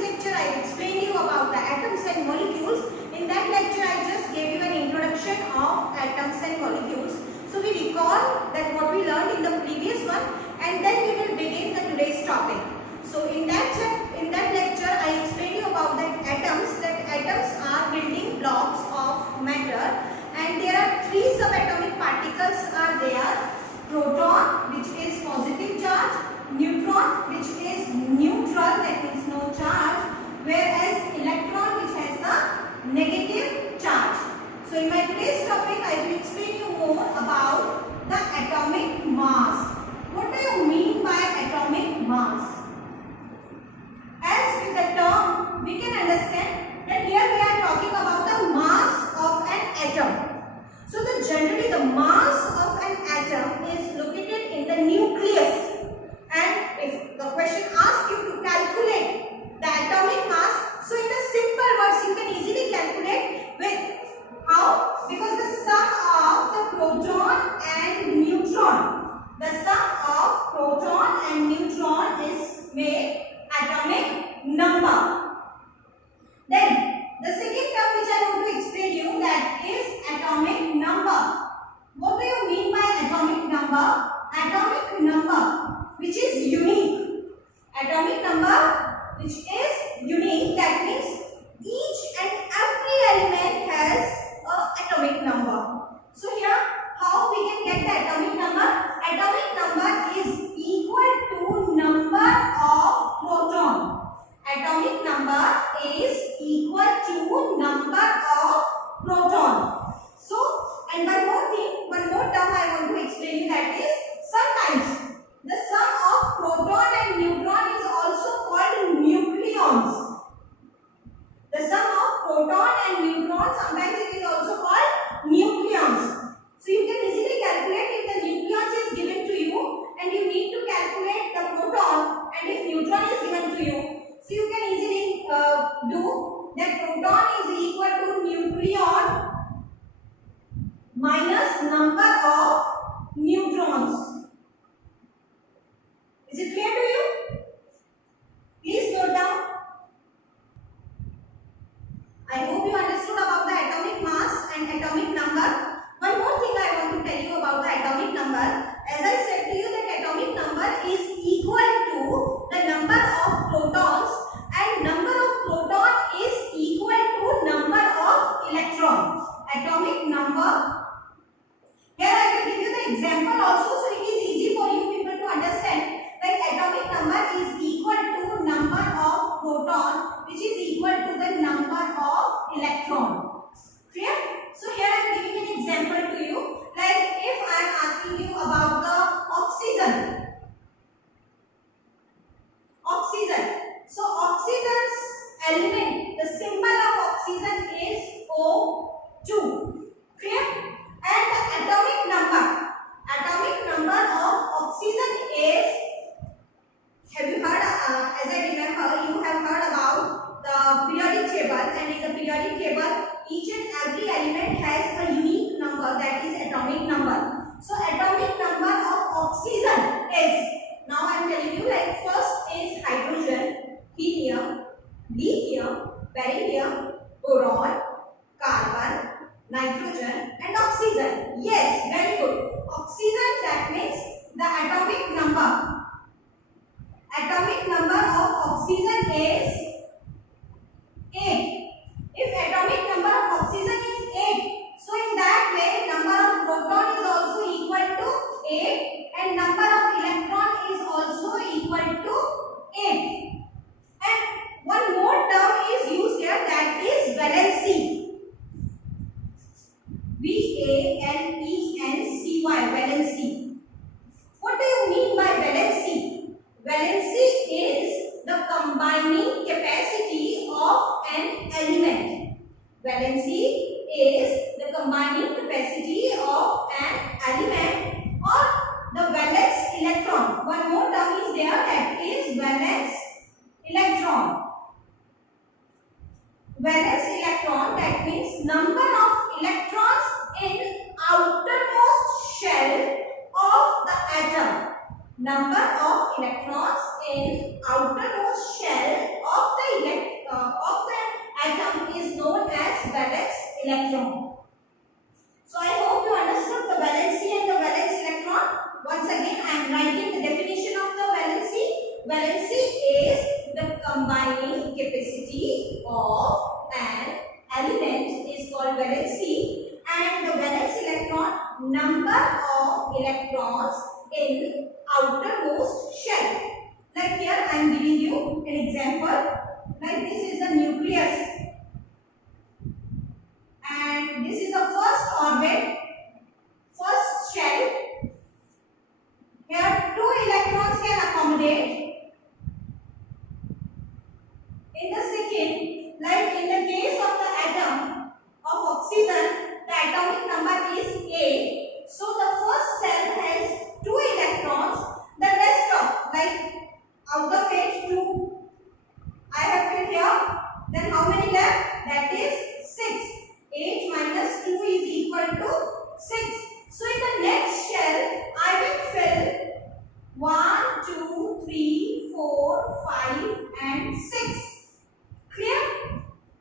lecture I explained you about the atoms and molecules. In that lecture I just gave you an introduction of atoms and molecules. So we recall that what we learned in the previous one, and then we will begin the today's topic. So in that lecture I explained you about that atoms are building blocks of matter, and there are three subatomic particles are there. Proton, which is positive charge, neutron, which is neutral, that means no charge, whereas electron, which has the negative charge. So in my today's topic I will explain you more about the atomic mass. What do you mean by atomic mass? As with the term we can understand that here we are talking about the mass of an atom. So generally the mass of an atom is located in the nucleus, and if the question asks you to calculate the atomic mass, so in the simple words you can easily calculate with how? Because the sum of the proton and neutron, is made atomic number. Then the second term which I want to explain you, that is atomic number. What do you mean by atomic number? Atomic number which is unique. Atomic number which is unique, that means each and every element has an atomic number. So here how we can get the atomic number? Atomic number is equal to number of proton. Atomic number is equal to number of proton. So, and one more term I want to explain you, that is sometimes the sum of proton and neutron is also called nucleons. The sum of proton and neutron, sometimes it is also called nucleons. So you can easily calculate if the nucleons is given to you and you need to calculate the proton, and if neutron is given to you. So you can easily do that proton is equal to nucleon minus number of neutrons. Is it clear to you? Please note down. I hope you understood about the atomic mass and atomic number. One more thing I want to tell you about the atomic number. As I said to you that atomic number is equal to the number of protons, and number of proton is equal to number of electrons. Atomic number. Here I will give you the example also, so it is easy for you people to understand. Like atomic number is equal to number of proton, which is equal to the number of electron. Clear? So here I am giving an example to you. Like if I am asking you about the oxygen. So oxygen's element, the symbol of oxygen is O2. Clear? And the atomic number of oxygen is, have you heard, as I remember, you have heard about the periodic table, and in the periodic table each and every element has a unique number, that is atomic number. So atomic number of oxygen is, now I am telling you, like first is hydrogen, helium, lithium, beryllium, boron, carbon, nitrogen and oxygen. Yes, very good. Oxygen, that means the atomic number. Atomic number of oxygen is 8. If atomic number of oxygen is 8, so in that way number of proton is also equal to 8 and number of electron is also equal to 8. And one more term is used here, that is valency. V-A-L-E-N-C-Y, valency. What do you mean by valency? Valency is the combining capacity of an element. Valency is the combining capacity of an element, or the valence electron. One more term is there, that is valence electron. Valence electron, that means number of electrons in outermost shell of the atom. Number of electrons in outermost shell of the electron. So I hope you understood the valency and the valence electron. Once again I am writing the definition of the valency. Valency is the combining capacity of an element is called valency, and the valence electron, number of electrons in outermost shell. Like here I am giving you an example. Like this is the nucleus and this is the first orbit, first shell. Here 2 electrons can accommodate. In the second, like in the case of the atom of oxygen, the atomic number is 8. So the first cell has 2 electrons. The rest of, like out of 8, 2 I have filled here. Then how many left? That is 6. 8 minus 2 is equal to 6. So in the next shell, I will fill 1, 2, 3, 4, 5 and 6. Clear?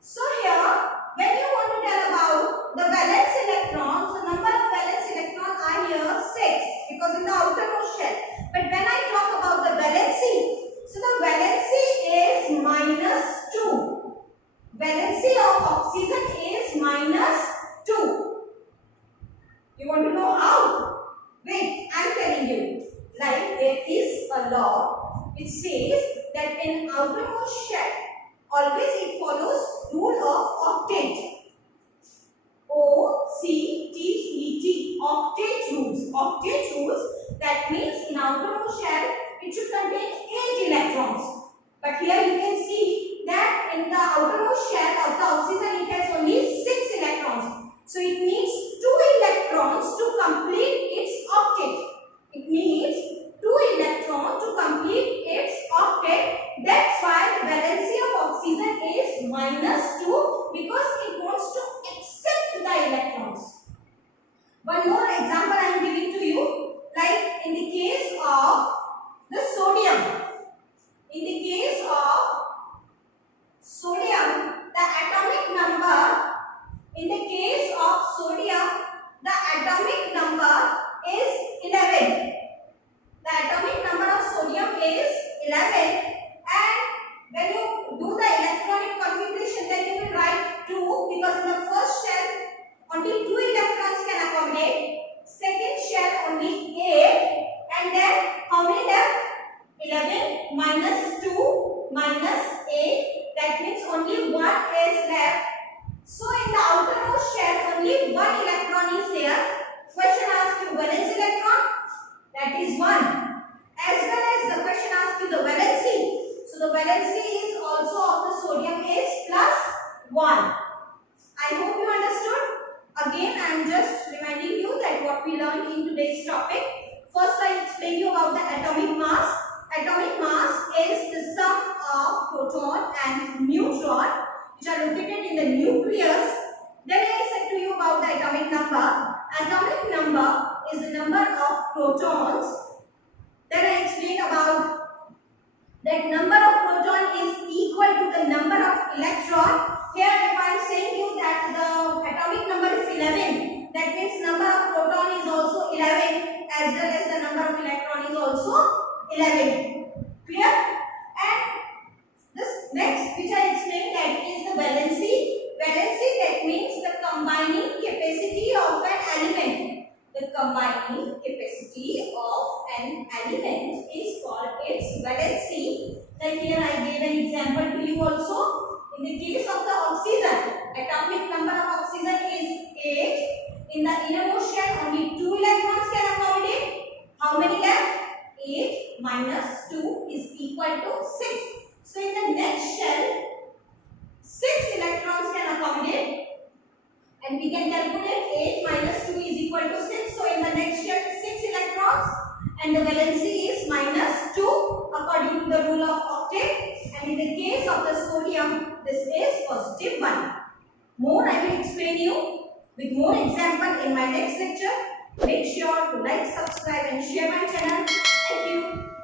So here, when you want to tell about the valence electrons, the number of valence electrons are here 6 because in the outermost shell. But when I talk about the valency, so the valency is minus 2. Valency of oxygen is minus 2. You want to know how? Wait, I am telling you. Like there is a law which says that in outermost shell, always it follows rule of octet. O-C-T-E-T. Octet rules. Octet rules. That means in outermost shell, it should contain 8 electrons. But here you can see that in the outermost shell of the oxygen, it has only 6 electrons. So it needs 2 electrons to complete its octet. It needs 2 electrons to complete its octet. That's why the valency of oxygen is minus 2 because it wants to accept the electrons. One more example I am giving to you, like in the case of the sodium. In the case of sodium, the atomic number, in the case of sodium, the atomic number is 11. The atomic number of sodium is 11, and when you do the electronic configuration, then you will write 2 because in the first shell only 2 electrons can accommodate, second shell only 8, and then how many left? 11 minus 2 minus 8, that means only 1 is left. So in the outermost shell only 1 electron is there. Question asks you valence electron, that is 1. As well as the question asks you the valency. So the valency is also of the sodium is plus 1. I hope you understood. Again I am just reminding you that what we learned in today's topic. First I explained you about the atomic mass. Atomic mass is the sum of proton and neutron which are located in the nucleus. Then I said to you about the atomic number. Atomic number is the number of protons. Then I explained about that number of proton is equal to the number of electron. Here if I am saying you that the atomic number is 11, that means number of proton is also 11 as well as the number of electron is also 11. Clear? And this next which I explained, that is the valency. Valency, that means the combining capacity of an element. The combining capacity of an element is called its valency. Like here I gave an example to you also. In the case of the oxygen, atomic number of oxygen is 8. In the innermost shell only 2 electrons can accommodate. How many left? 8 minus 2 is equal to 6. So in the next shell, 6 electrons can accommodate, and we can calculate 8 minus 2 is equal to 6. So in the next shell, 6 electrons, and the valency is minus 2 according to the rule of octet. And in the case of the sodium, this is positive 1. More I will explain you with more example in my next lecture. Make sure to like, subscribe and share my channel. Thank you.